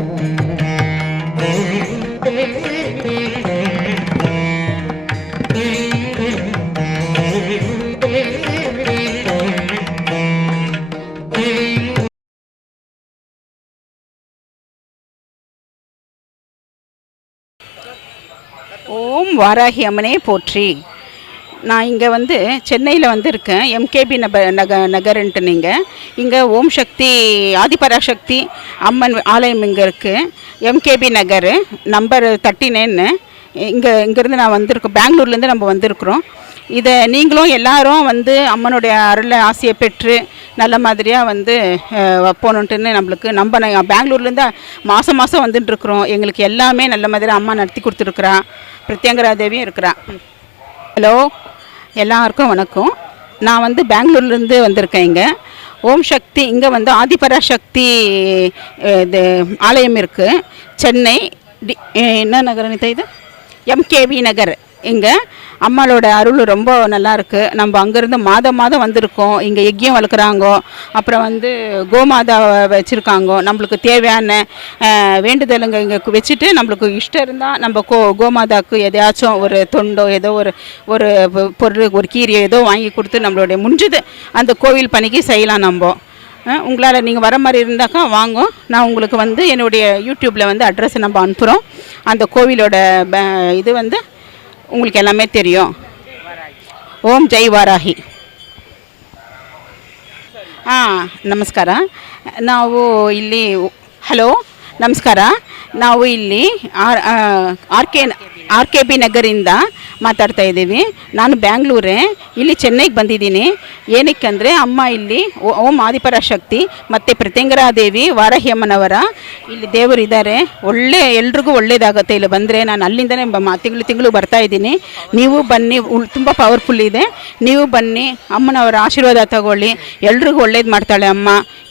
ஓம் வாராகி அம்மனே போற்றி. நான் இங்கே சென்னையில் இருக்கேன். எம்கேபி நகருன்ட்டு நீங்கள் இங்கே ஓம் சக்தி ஆதிபராசக்தி அம்மன் ஆலயம் இங்கே இருக்குது. எம்கேபி நகர் நம்பர் 39. இங்கேருந்து நான் வந்திருக்கோம். பெங்களூர்லேருந்து நம்ம வந்திருக்கிறோம். இதை நீங்களும் எல்லாரும் அம்மனுடைய அருளை ஆசையை பெற்று நல்ல மாதிரியாக போகணுன்ட்டுன்னு நம்ம பெங்களூர்லேருந்து மாதம் வந்துட்டுருக்குறோம். எங்களுக்கு எல்லாமே நல்ல மாதிரியாக அம்மா நடத்தி கொடுத்துருக்குறா. பிரத்யங்கரா தேவியும் இருக்கிறா. ஹலோ, எல்லாருக்கும் வணக்கம். நான் பெங்களூர்லேருந்து வந்திருக்கேன். இங்கே ஓம் சக்தி இங்கே ஆதிபராசக்தி இது ஆலயம் இருக்குது. சென்னை என்ன நகரம் இது? எம்கேவி நகர். இங்கே அம்மாவோட அருள் ரொம்ப நல்லா இருக்குது. நம்ம அங்கேருந்து மாதம் வந்திருக்கோம். இங்கே யஜ்யம் வளர்க்குறாங்க. அப்புறம் கோமாதா வச்சுருக்காங்க. நம்மளுக்கு தேவையான வேண்டுதலுங்க இங்கே வச்சுட்டு நம்மளுக்கு இஷ்டம் இருந்தால் நம்ம கோமாதாவுக்கு எதையாச்சும் ஒரு தொண்டோ ஏதோ ஒரு பொருள் ஒரு கீரையோ ஏதோ வாங்கி கொடுத்து நம்மளுடைய முடிஞ்சது அந்த கோவில் பணிக்கு செய்யலாம். நம்ம உங்களால் நீங்கள் வர மாதிரி இருந்தாக்கா வாங்க. நான் உங்களுக்கு என்னுடைய யூடியூப்பில் அட்ரஸை நம்ம அனுப்புகிறோம். அந்த கோவிலோட இது உங்களுக்கு எல்லாமே தெரியும். ಓಂ ಜೈ ವಾರಾಹಿ. ನಮಸ್ಕಾರ. ನಾವು ಇಲ್ಲಿ ಹಲೋ ನಮಸ್ಕಾರ. ನಾವು ಇಲ್ಲಿ ಆರ್ ಕೆ ಬಿ ನಗರಿಂದ ಮಾತಾಡ್ತಾ ಇದ್ದೀವಿ. ನಾನು ಬ್ಯಾಂಗ್ಳೂರೇ. ಇಲ್ಲಿ ಚೆನ್ನೈಗೆ ಬಂದಿದ್ದೀನಿ. ಏನಕ್ಕೆ ಅಮ್ಮ ಇಲ್ಲಿ ಓಂ ಆದಿಪರಾಶಕ್ತಿ ಮತ್ತು ಪ್ರತ್ಯಂಗರಾ ದೇವಿ ವಾರಾಹಿ ಅಮ್ಮನವರ ಇಲ್ಲಿ ದೇವರು ಇದ್ದಾರೆ. ಎಲ್ರಿಗೂ ಒಳ್ಳೇದಾಗುತ್ತೆ ಇಲ್ಲಿ ಬಂದರೆ. ನಾನು ಅಲ್ಲಿಂದನೇ ತಿಂಗಳು ಬರ್ತಾ ಇದ್ದೀನಿ. ನೀವು ಬನ್ನಿ, ತುಂಬ ಪವರ್ಫುಲ್ ಇದೆ. ನೀವು ಬನ್ನಿ, ಅಮ್ಮನವರ ಆಶೀರ್ವಾದ ತಗೊಳ್ಳಿ. ಎಲ್ರಿಗೂ ಒಳ್ಳೇದು ಮಾಡ್ತಾಳೆ ಅಮ್ಮ,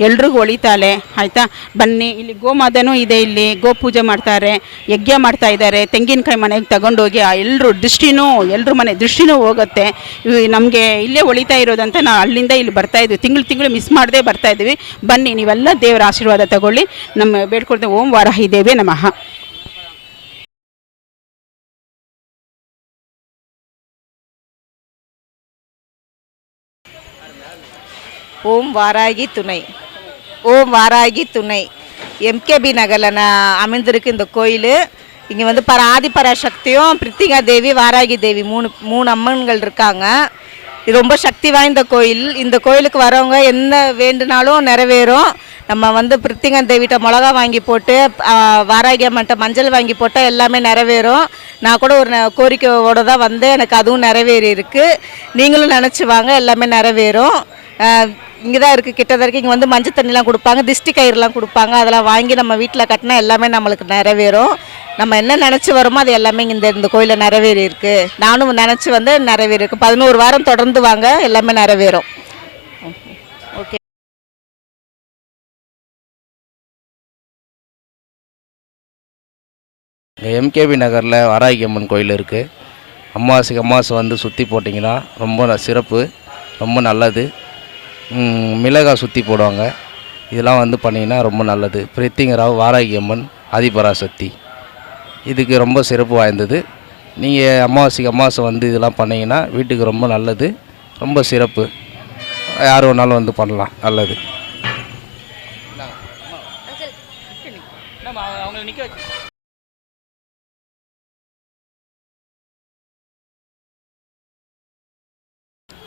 ಎಲ್ರಿಗೂ ಒಳಿತಾಳೆ. ಆಯಿತಾ? ಬನ್ನಿ. ಇಲ್ಲಿ ಗೋಮಾದನೂ ಇದೆ. ಇಲ್ಲಿ ಗೋಪೂಜೆ ಮಾಡ್ತಾರೆ, ಯಜ್ಞ ಮಾಡ್ತಾ ಇದ್ದಾರೆ. ತೆಂಗಿನಕಾಯಿ ಮನೆಗೆ ತಗೊಂಡೋಗಿ ಎಲ್ಲರ ಮನೆ ದೃಷ್ಟಿನೂ ಹೋಗುತ್ತೆ. ನಮಗೆ ಇಲ್ಲೇ ಒಳಿತಾ ಇರೋದಂತ ನಾವು ಅಲ್ಲಿಂದ ಇಲ್ಲಿ ಬರ್ತಾ ಇದ್ವಿ. ತಿಂಗಳು ಮಿಸ್ ಮಾಡದೆ ಬರ್ತಾ ಇದ್ದೀವಿ. ಬನ್ನಿ, ನೀವೆಲ್ಲ ದೇವರ ಆಶೀರ್ವಾದ ತಗೊಳ್ಳಿ. ನಮ್ಮ ಬೇಡ್ಕೊಳ್ತೇವೆ. ಓಂ ವಾರಾಹಿ ದೇವಿ ನಮಃ. ஓம் வாராகி துணை. ஓம் வாராகி துணை. எம்கேபி நகரில் அமைந்திருக்கு இந்த கோயில். இங்கே ஆதிபராசக்தியும் பிரித்திகா தேவி வாராகி தேவி மூணு அம்மன்கள் இருக்காங்க. இது ரொம்ப சக்தி வாய்ந்த கோயில். இந்த கோயிலுக்கு வரவங்க என்ன வேண்டுனாலும் நிறைவேறும். நம்ம பிரித்திகா தேவிட்ட மிளகா வாங்கி போட்டு வாராகி அம்மன்ட்ட மஞ்சள் வாங்கி போட்டால் எல்லாமே நிறைவேறும். நான் கூட ஒரு கோரிக்கையோடு தான் எனக்கு அதுவும் நிறைவேறி இருக்குது. நீங்களும் நினச்சி வாங்க, எல்லாமே நிறைவேறும். இங்கே தான் இருக்குது, கிட்ட இருக்குது. இங்கே மஞ்சள் தண்ணிலாம் கொடுப்பாங்க, திஷ்டி கயிறுலாம் கொடுப்பாங்க. அதெல்லாம் வாங்கி நம்ம வீட்டில் கட்டினா எல்லாமே நம்மளுக்கு நிறைவேறும். நம்ம என்ன நினச்சி வரோமோ அது எல்லாமே இந்த கோயிலில் நிறைவேறி இருக்குது. நானும் நினச்சி நிறைவேறி இருக்குது. 11 வாரம் தொடர்ந்து வாங்க, எல்லாமே நிறைவேறும். ஓகே. இங்கே எம்கேபி நகரில் வாராகி அம்மன் கோயில் இருக்குது. அமாவாசை சுற்றி போட்டிங்கன்னா ரொம்ப சிறப்பு, ரொம்ப நல்லது. மிளகாய் சுற்றி போடுவாங்க. இதெல்லாம் பண்ணிங்கன்னா ரொம்ப நல்லது. பிரித்திங்கரா வாராகி அம்மன் ஆதிபராசக்தி இதுக்கு ரொம்ப சிறப்பு வாய்ந்தது. நீங்கள் அமாவாசை இதெல்லாம் பண்ணிங்கன்னா வீட்டுக்கு ரொம்ப நல்லது, ரொம்ப சிறப்பு. யார் வேணாலும் பண்ணலாம், நல்லது.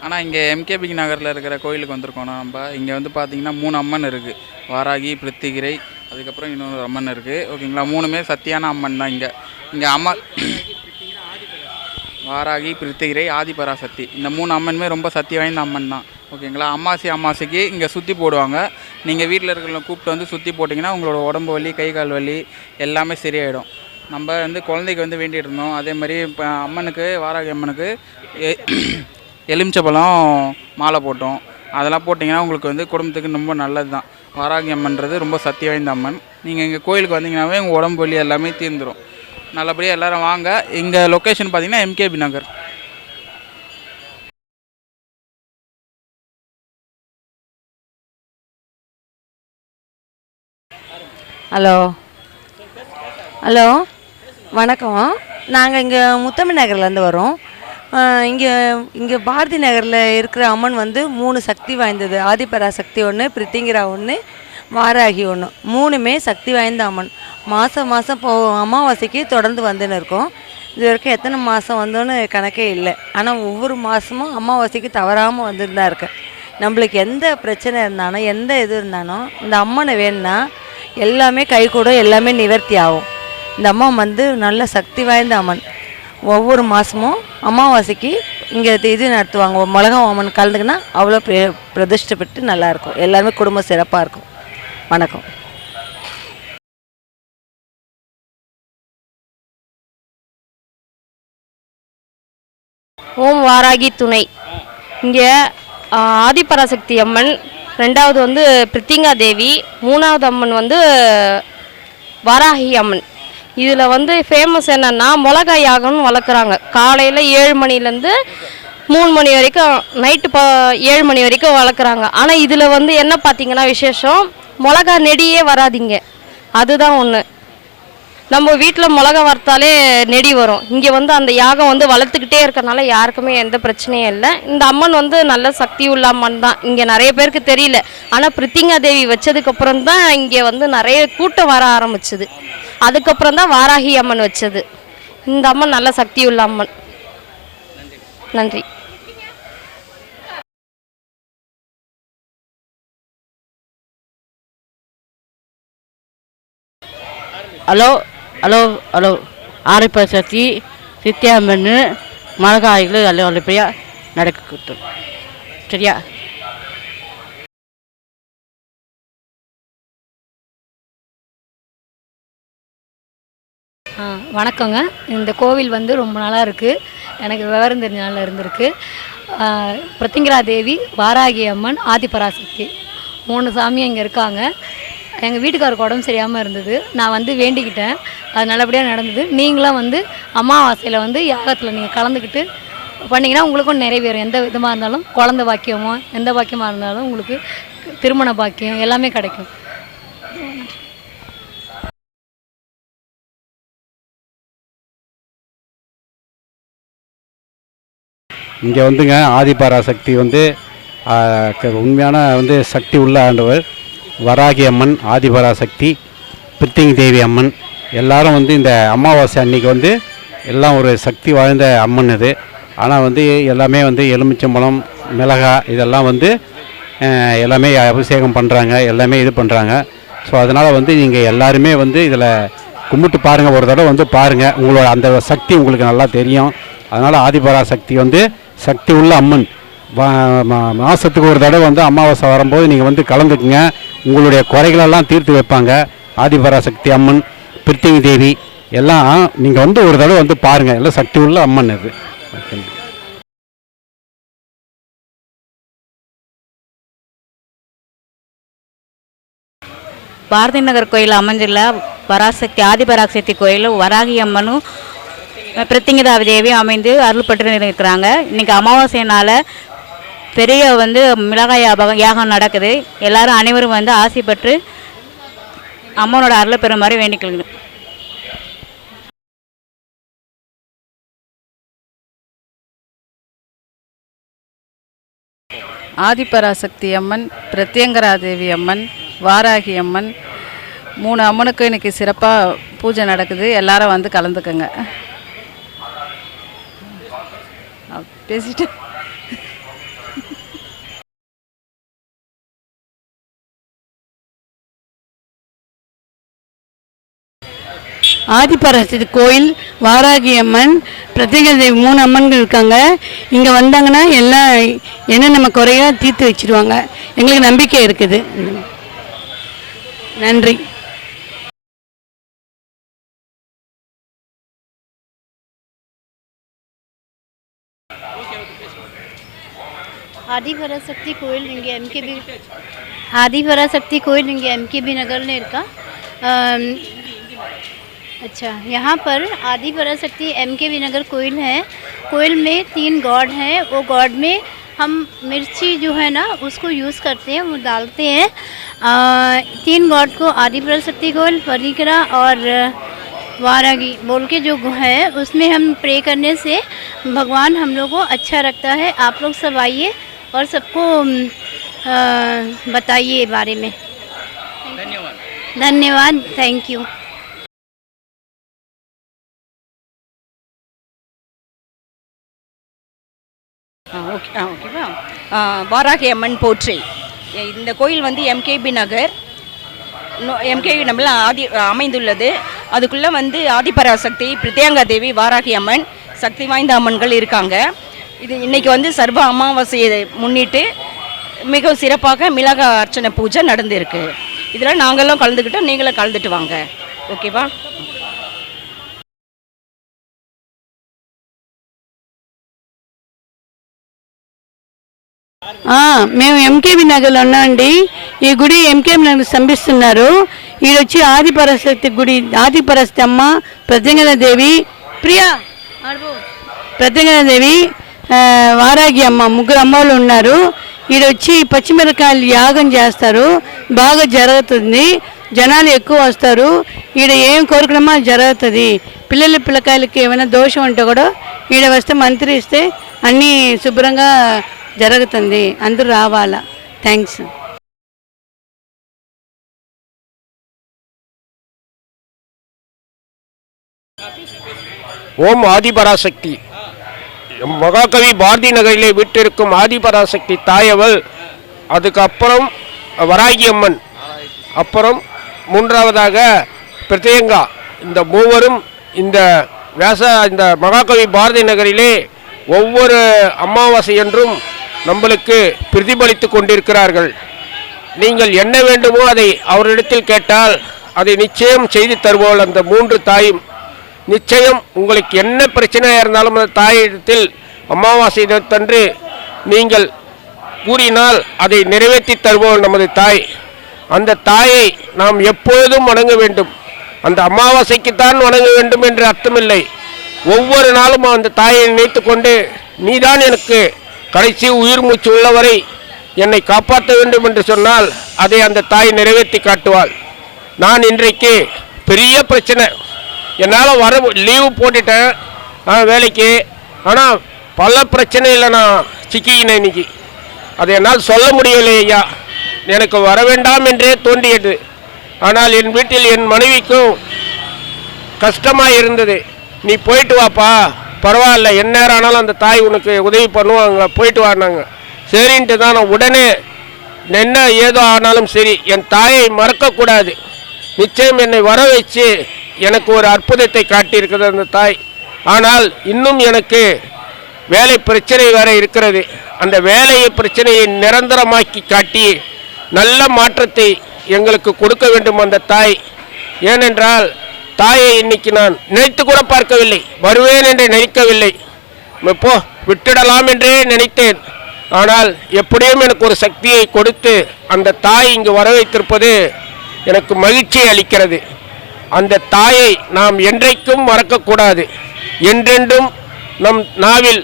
ஆனால் இங்கே எம்கேபி நகரில் இருக்கிற கோயிலுக்கு வந்திருக்கோம். நம்ம இங்கே பார்த்திங்கன்னா 3 அம்மன் இருக்குது. வாராகி, பிரித்திகிரை, அதுக்கப்புறம் இன்னொரு அம்மன் இருக்குது. ஓகேங்களா? 3மே சத்தியான அம்மன் தான். இங்கே அம்மா வாராகி, பிரித்திகிரை, ஆதிபராசக்தி இந்த 3 அம்மனுமே ரொம்ப சக்தி வாய்ந்த அம்மன் தான். ஓகேங்களா? அமாவாசைக்கு இங்கே சுற்றி போடுவாங்க. நீங்கள் வீட்டில் இருக்கிறவங்க கூப்பிட்டு சுற்றி போட்டிங்கன்னா உங்களோட உடம்பு வலி, கை கால் வலி எல்லாமே சரியாயிடும். நம்ம குழந்தைக்கு வேண்டிகிட்டு இருந்தோம். அதே மாதிரி இப்போ அம்மனுக்கு, வாராகி அம்மனுக்கு எலுமிச்சப்பழம் மாலை போட்டோம். அதெல்லாம் போட்டிங்கன்னா உங்களுக்கு குடும்பத்துக்கு ரொம்ப நல்லது தான். வாராகி அம்மன்றது ரொம்ப சக்தி வாய்ந்த அம்மன். நீங்கள் இங்கே கோயிலுக்கு வந்தீங்கன்னாவே உங்கள் உடம்பு வலி எல்லாமே தீர்ந்துடும். நல்லபடியாக எல்லோரும் வாங்க. இங்கே லொக்கேஷன் பார்த்திங்கன்னா எம்கேபி நகர். ஹலோ, ஹலோ வணக்கம். நாங்கள் இங்கே முத்தமிழ் நகர்லேருந்து வரோம். இங்கே இங்கே பாரதி நகரில் இருக்கிற அம்மன் வந்து 3 சக்தி வாய்ந்தது. ஆதிபராசக்தி ஒன்று, பிரித்திங்கிரா ஒன்று, வாராகி ஒன்று. 3மே சக்தி வாய்ந்த அம்மன். மாதம் அமாவாசைக்கு தொடர்ந்து வந்துன்னு இருக்கோம். இது வரைக்கும் எத்தனை மாதம் வந்தோன்னு கணக்கே இல்லை. ஆனால் ஒவ்வொரு மாதமும் அமாவாசைக்கு தவறாமல் வந்துட்டு தான் இருக்கேன். நம்மளுக்கு எந்த பிரச்சனை இருந்தாலும் எந்த இது இருந்தாலும் இந்த அம்மனை வேணும்னா எல்லாமே கைகூடும், எல்லாமே நிவர்த்தி ஆகும். இந்த அம்மா வந்து நல்ல சக்தி வாய்ந்த அம்மன். ஒவ்வொரு மாதமும் அமாவாசைக்கு இங்கே இது நடத்துவாங்க. மிளகா அம்மன் கலந்துக்குன்னா அவ்வளோ பிரதிஷ்டப்பட்டு நல்லாயிருக்கும். எல்லாருமே குடும்பம் சிறப்பாக இருக்கும். வணக்கம். ஓம் வாராகி துணை. இங்கே ஆதிபராசக்தி அம்மன், 2வது வந்து பிரித்திங்கா தேவி, 3வது அம்மன் வந்து வாராகி அம்மன். இதில் வந்து ஃபேமஸ் என்னென்னா மிளகாய் யாகம்னு வளர்க்குறாங்க. காலையில் 7 மணிலேருந்து 3 மணி வரைக்கும், நைட்டு 7 மணி வரைக்கும் வளர்க்குறாங்க. ஆனால் இதில் வந்து என்ன பார்த்திங்கன்னா விசேஷம், மிளகா நெடியே வராதிங்க. அதுதான் ஒன்று. நம்ம வீட்டில் மிளகா வறுத்தாலே நெடி வரும். இங்கே வந்து அந்த யாகம் வந்து வளர்த்துக்கிட்டே இருக்கறனால யாருக்குமே எந்த பிரச்சனையும் இல்லை. இந்த அம்மன் வந்து நல்ல சக்தி உள்ள அம்மன் தான். இங்கே நிறைய பேருக்கு தெரியல. ஆனால் பிரித்திங்கா தேவி வச்சதுக்கப்புறம் தான் இங்கே வந்து நிறைய கூட்டம் வர ஆரம்பிச்சுது. அதுக்கப்புறம் தான் வாராகி அம்மன் வச்சது. இந்த அம்மன் நல்ல சக்தி உள்ள அம்மன். நன்றி. ஹலோ ஹலோ ஹலோ ஆதிபராசக்தி சித்தியாம்மன் மிளகாய்கள் எல்லாம் நல்லபடியாக நடக்கட்டும். சரியா? வணக்கங்க. இந்த கோவில் வந்து ரொம்ப நாளாக இருக்குது. எனக்கு விவரம் தெரிஞ்ச நாளில் இருந்திருக்கு. பிரித்திங்கிரா தேவி, வாராகி அம்மன், ஆதிபராசக்தி 3 சாமி இங்கே இருக்காங்க. எங்கள் வீட்டுக்காருக்கு உடம்பு சரியாமல் இருந்தது. நான் வந்து வேண்டிக்கிட்டேன். அது நல்லபடியாக நடந்தது. நீங்களும் வந்து அமாவாசையில் வந்து யாகத்தில் நீங்கள் கலந்துக்கிட்டு பண்ணிங்கன்னா உங்களுக்கும் நிறைவேறும். எந்த விதமாக இருந்தாலும், குழந்தை பாக்கியமோ எந்த பாக்கியமாக இருந்தாலும் உங்களுக்கு திருமண பாக்கியம் எல்லாமே கிடைக்கும். இங்கே வந்துங்க ஆதிபராசக்தி வந்து உண்மையான வந்து சக்தி உள்ள ஆண்டவர். வராகி அம்மன், ஆதிபராசக்தி, பிரித்திங்கி தேவி அம்மன் எல்லாரும் வந்து இந்த அமாவாசை அன்னைக்கு வந்து எல்லாம் ஒரு சக்தி வாய்ந்த அம்மன் இது. ஆனால் வந்து எல்லாமே வந்து எலுமிச்சம்பழம், மிளகாய் இதெல்லாம் வந்து எல்லாமே அபிஷேகம் பண்ணுறாங்க, எல்லாமே இது பண்ணுறாங்க. ஸோ அதனால் வந்து நீங்கள் எல்லாருமே வந்து இதில் கும்பிட்டு பாருங்கள். ஒரு தடவை வந்து பாருங்கள், உங்களோட அந்த சக்தி உங்களுக்கு நல்லா தெரியும். அதனால் ஆதிபராசக்தி வந்து சக்தி உள்ள அம்மன். மாதத்துக்கு ஒரு தடவை வந்து அமாவாசை வரும்போது நீங்கள் வந்து கலந்துக்குங்க. உங்களுடைய குறைகளெல்லாம் தீர்த்து வைப்பாங்க. ஆதிபராசக்தி அம்மன், பிரித்திங்கி தேவி எல்லாம் நீங்கள் வந்து ஒரு தடவை வந்து பாருங்கள். எல்லாம் சக்தி உள்ள அம்மன் இது. பாரதி நகர் கோயில் அமைஞ்சுள்ள பராசக்தி, ஆதிபராசக்தி கோயில் வராகி அம்மனும் பிரித்திங்கிரா தேவியும் அமைந்து அருள்பட்டு இருக்கிறாங்க. இன்றைக்கி அமாவாசையினால் பெரிய வந்து மிளகாய் யாகம் நடக்குது. எல்லாரும் அனைவரும் வந்து ஆசி பெற்று அம்மனோட அருளை பெறும் மாதிரி வேண்டிக்கொள்கிறேன். ஆதிபராசக்தி அம்மன், பிரித்தியங்கரா தேவி அம்மன், வாராகி அம்மன் 3 அம்மனுக்கு இன்றைக்கி சிறப்பாக பூஜை நடக்குது. எல்லாரும் வந்து கலந்துக்கங்க. பேசிட்டு ஆதிபராசக்தி கோயில், வாராகி அம்மன், பிரித்திங்கா தேவி 3 அம்மன்கள் இருக்காங்க. இங்கே வந்தாங்கன்னா எல்லாம் என்ன நம்ம குறையா தீர்த்து வச்சிருவாங்க. எங்களுக்கு நம்பிக்கை இருக்குது. நன்றி. ಆದಿಪರಾಸಕ್ತಿ ಕೋಯಿಲ್ ನಿಮಗೆ MKB आदिपराशक्ति कोयल निंगे MKB नगर ने का अच्छा, यहाँ पर आदिपराशक्ति MKB नगर कोयल है। कोयल में 3 गॉड हैं। वो गॉड में हम मिर्ची जो है ना उसको यूज़ करते हैं, वो डालते हैं। 3 गॉड को आदिपराशक्ति कोयल, परिकरा और वारागी बोल के जो है उसमें हम प्रे करने से भगवान हम लोग को अच्छा रखता है। आप लोग सब आइए और सबको बताइए बारे में। धन्यवाद। धन्यवाद, थैंक यू। ஓகேவா. வாராகி அம்மன் போற்றி. இந்த கோயில் வந்து எம்கேபி நகர் நம்மள அமைந்துள்ளது. அதுக்குள்ளே வந்து ஆதிபராசக்தி, பிரத்யங்கா தேவி, வாராகி அம்மன், சக்தி வாய்ந்த அம்மன்கள் இருக்காங்க. இது இன்றைக்கி வந்து சர்வ அமாவாசையை முன்னிட்டு மிகவும் சிறப்பாக மிளகா அர்ச்சனை பூஜை நடந்திருக்கு. இதில் நாங்களும் கலந்துக்கிட்டோம், நீங்களும் கலந்துட்டு வாங்க. ஓகேவா. మేము ఎంకేబీ నగర్లో ఉన్నామండి. ఈ గుడి ఎంకేబీ నగర్ సంభిస్తున్నారు. ఈడొచ్చి ఆదిపరాశక్తి గుడి, ఆదిపరాశక్తి అమ్మ, ప్రత్యంగరాదేవి, ప్రియా ప్రత్యంగరాదేవి, వారాగి అమ్మ, ముగ్గురు అమ్మలు ఉన్నారు. ఈడొచ్చి పచ్చిమిరకాయలు యాగం చేస్తారు. బాగా జరుగుతుంది, జనాలు ఎక్కువ వస్తారు. ఈడ ఏం కోరుకున్నామో జరుగుతుంది. పిల్లకాయలకి ఏమైనా దోషం ఉంటే కూడా ఈడ వస్తే మంత్రిస్తే అన్నీ శుభ్రంగా జరుగుతుంది. అందరూ రావాలా. థ్యాంక్స్. ஓம் ஆதிபராசக்தி. மகாகவி பாரதி நகரிலே விட்டிருக்கும் ஆதிபராசக்தி தாயவள், அதுக்கப்புறம் வராகி அம்மன், அப்புறம் மூன்றாவதாக பிரத்யங்கா. இந்த மூவரும் இந்த இந்த மகாகவி பாரதி நகரிலே ஒவ்வொரு அமாவாசை என்றும் நம்மளுக்கு பிரதிபலித்து கொண்டிருக்கிறார்கள். நீங்கள் என்ன வேண்டுமோ அதை அவரிடத்தில் கேட்டால் அதை நிச்சயம் செய்து தருவோம். அந்த மூன்று தாயும் நிச்சயம் உங்களுக்கு என்ன பிரச்சனையாக இருந்தாலும் அந்த தாயிடத்தில் அமாவாசை தினத்தன்று நீங்கள் கூறினால் அதை நிறைவேற்றி தருவோம் நமது தாய். அந்த தாயை நாம் எப்பொழுதும் வணங்க வேண்டும். அந்த அமாவாசைக்குத்தான் வணங்க வேண்டும் என்று அர்த்தமில்லை. ஒவ்வொரு நாளும் அந்த தாயை நினைத்து கொண்டு, நீதான் எனக்கு கடைசி உயிர் மூச்சு உள்ளவரை என்னை காப்பாற்ற வேண்டும் என்று சொன்னால் அதை அந்த தாய் நிறைவேற்றி காட்டுவாள். நான் இன்றைக்கு பெரிய பிரச்சனை, என்னால் வர லீவு போட்டுட்டேன் வேலைக்கு, ஆனால் பல பிரச்சனையில் நான் சிக்கிக்கினேன் இன்னைக்கு. அதை என்னால் சொல்ல முடியவில்லை ஐயா. எனக்கு வர வேண்டாம் என்றே தோன்றியது. ஆனால் என் வீட்டில் என் மனைவிக்கும் கஷ்டமாக இருந்தது. நீ போயிட்டு வாப்பா, பரவாயில்ல, என்ன நேரம் ஆனாலும் அந்த தாய் உனக்கு உதவி பண்ணுவாங்க, போயிட்டு வானாங்க. சரின்ட்டு தான் நான் உடனே என்ன ஏதோ ஆனாலும் சரி என் தாயை மறக்கக்கூடாது. நிச்சயம் என்னை வர வச்சு எனக்கு ஒரு அற்புதத்தை காட்டியிருக்கிறது அந்த தாய். ஆனால் இன்னும் எனக்கு வேலை பிரச்சனை வேறு இருக்கிறது. அந்த வேலையை பிரச்சனையை நிரந்தரமாக்கி காட்டி நல்ல மாற்றத்தை எங்களுக்கு கொடுக்க வேண்டும் அந்த தாய். ஏனென்றால் தாயை இன்னைக்கு நான் நினைத்து கூட பார்க்கவில்லை, வருவேன் என்று நினைக்கவில்லை, இப்போ விட்டுடலாம் என்றே நினைத்தேன். ஆனால் எப்படியும் எனக்கு ஒரு சக்தியை கொடுத்து அந்த தாய் இங்கு வர வைத்திருப்பது எனக்கு மகிழ்ச்சியை அளிக்கிறது. அந்த தாயை நாம் என்றைக்கும் மறக்கக்கூடாது. என்றென்றும் நம் நாவில்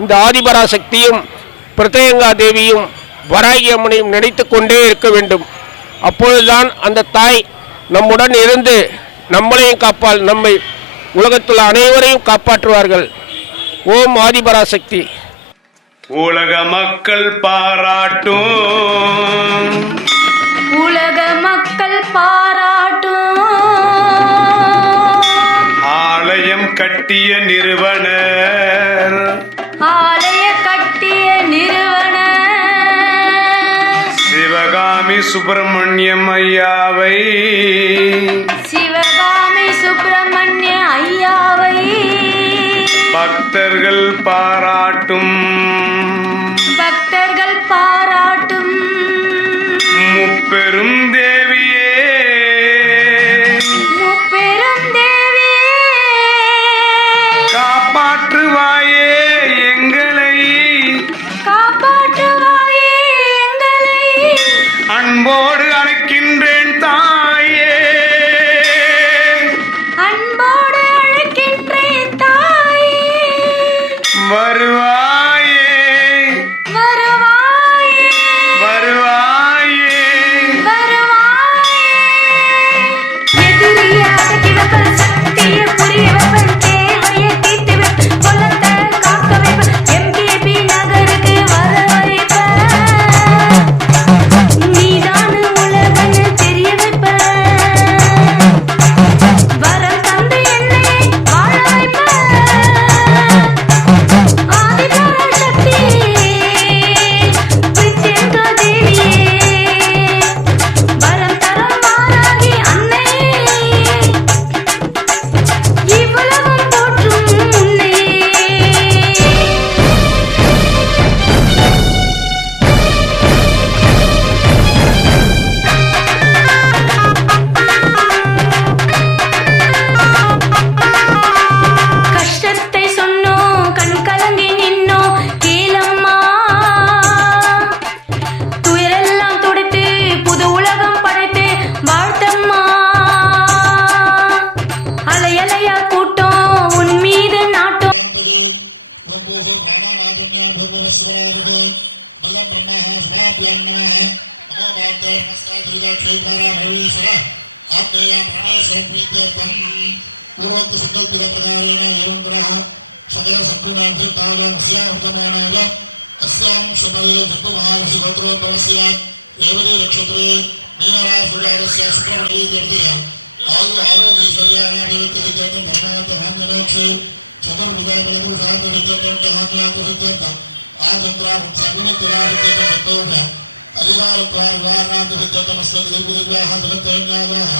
இந்த ஆதிபராசக்தியும் பிரத்யங்கா தேவியும் வராகி அம்மனையும் நினைத்து கொண்டே இருக்க வேண்டும். அப்பொழுதுதான் அந்த தாய் நம்முடன் இருந்து நம்மளையும் காப்பாள், நம்மை உலகத்தில் அனைவரையும் காப்பாற்றுவார்கள். ஓம் ஆதிபராசக்தி. உலக மக்கள் பாராட்டும், உலக மக்கள் பாராட்டும், ஆலயம் கட்டிய நிறுவனர், ஆலய கட்டிய நிறுவனர் சிவகாமி சுப்பிரமணியம் ஐயாவை, சிவகாமி சுப்பிரமணிய ஐயாவை பக்தர்கள் பாராட்டும், பக்தர்கள் பாராட்டும் முப்பெரும் தேவியே, முப்பெரும் தேவியே காப்பாற்றுவாயே எங்களை, காப்பாற்றுவாயே எங்களை, அன்போடு அழைக்கின்றேன் தாயே, அன்போடு அழைக்கின்றேன் தாயே, வருவாயே வருவாயே வருவாயே வருவாயே. எதிரியாத கிழக்கு சக்தி द्वारा भवेश्वर आज्ञया प्राणेश्वर प्रीत्यर्थम पूर्वोक्त संकल्पित प्रकारेण एवं ग्रह सकल संपूर्णांश कालमस्य वर्तमानाय अस्यां शुभले जन्ममहारसि गोत्रोद्भवस्य रेवती नक्षत्रे मीनराशिराजस्य शुक्रमण्डले देवतया आयु आरोग्यैश्वर्याणाभिवृद्धिसिद्ध्यर्थं धर्मार्थधान्यमोक्षे चतुर्विधा बलपुरुषार्थसिद्ध्यर्थं आचन्द्राभुंसविनित्यराजित्यर्थं सन्तोष अधिकारत्वारिवारणार्थसिद्ध्यर्थमस्मद्देवविद्याः जगत्तरण्यायाः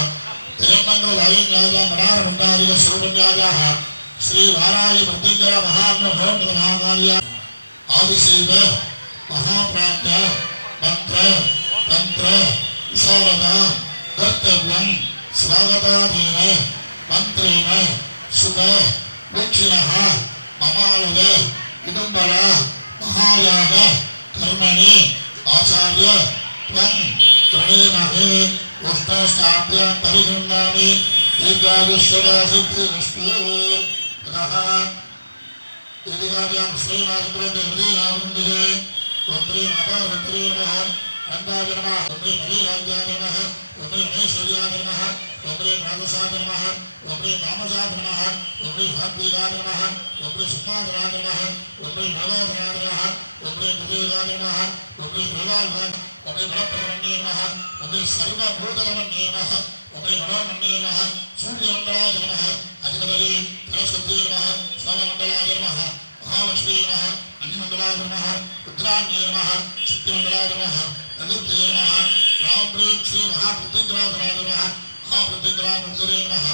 जगन्मङ्गलदायिन्यायाः मडारमण्डारिकस्वरूपण्यायाः श्रीवारायि मृत्युञ्जय महात्मभवन्महाकार्य आदिशैव महाप्राज्ञ मंत्र तंत्र विशारदा कर्तव्यं स्वागतादीन मंत्रेण शुभ वीक्षिणः ममालय इदंबर महायाग कर्मणि आचार्य त्वं प्रणेमहे उष्णस्थाभ्यां परिगृह्णामि दीर्घायुष्यदा सिद्धिरस्तु ततः यदिकाव्यां श्रीनाथपुरं हृदयनामन्दे वन्द्रे माता वन्द्रे नमः अण्डाय नमः वन्द्रे मणिराज्याय नमः वन्द्रे महेश्वर्याय नमः वन्द्रे प्रातसाय नमः वन्द्रे तामसाय नमः वन्द्रे भाग्यगाय नमः वन्द्रे सुमाधराय नमः वन्द्रे भगवद्राय नमः वन्द्रे मृदेगाय नमः वन्द्रे भगवान् वन्द्रे गणप्रमण्ये नमः वन्द्रे सर्वभूतनमन्ये नमः वन्द्रे गणमन्ये नमः सूर्यमण्डलाय नमः अधिपतये सरस्वत्यै नमः सोममण्डलाय नमः महालक्ष्मी नमः अन्यमण्डलाय नमः रुद्राण्ये नमः शक्तिमण्डलाय नमः प्रकृत्यै नमः रामप्रेम श्री महाप्रत्यङ्गराधनाय नमः महाप्रत्यङ्गरामन्दिरे नमः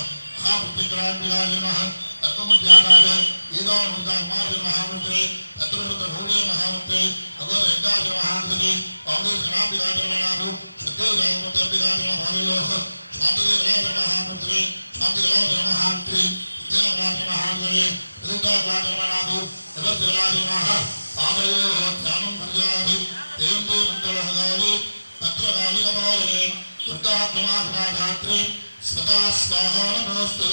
महाप्रत्यङ्गराम्बिकाय नमः तर्कमुद्यानाय वेदानुमुद्दामाय महामन्त्रे तत्रभूये महामन्त्रे भगवद्गङ्गाय महामन्त्रे पावनेश्वराम्बिकाय नमः सत्यगायमन्त्रिकाय नमः भावयोः शान्तदेवराय महामन्त्रे शान्तिकलाय महामन्त्रे विद्याकलाय महामन्त्रे ऋताकलाय नमः जगद्गलाय नमः पादयोः ध्यानं भजामि देवते मङ्गलहगाले तत्रकालिकपालने दुर्गात्मनाधात्रे स्वता स्वाहा नमोऽस्तु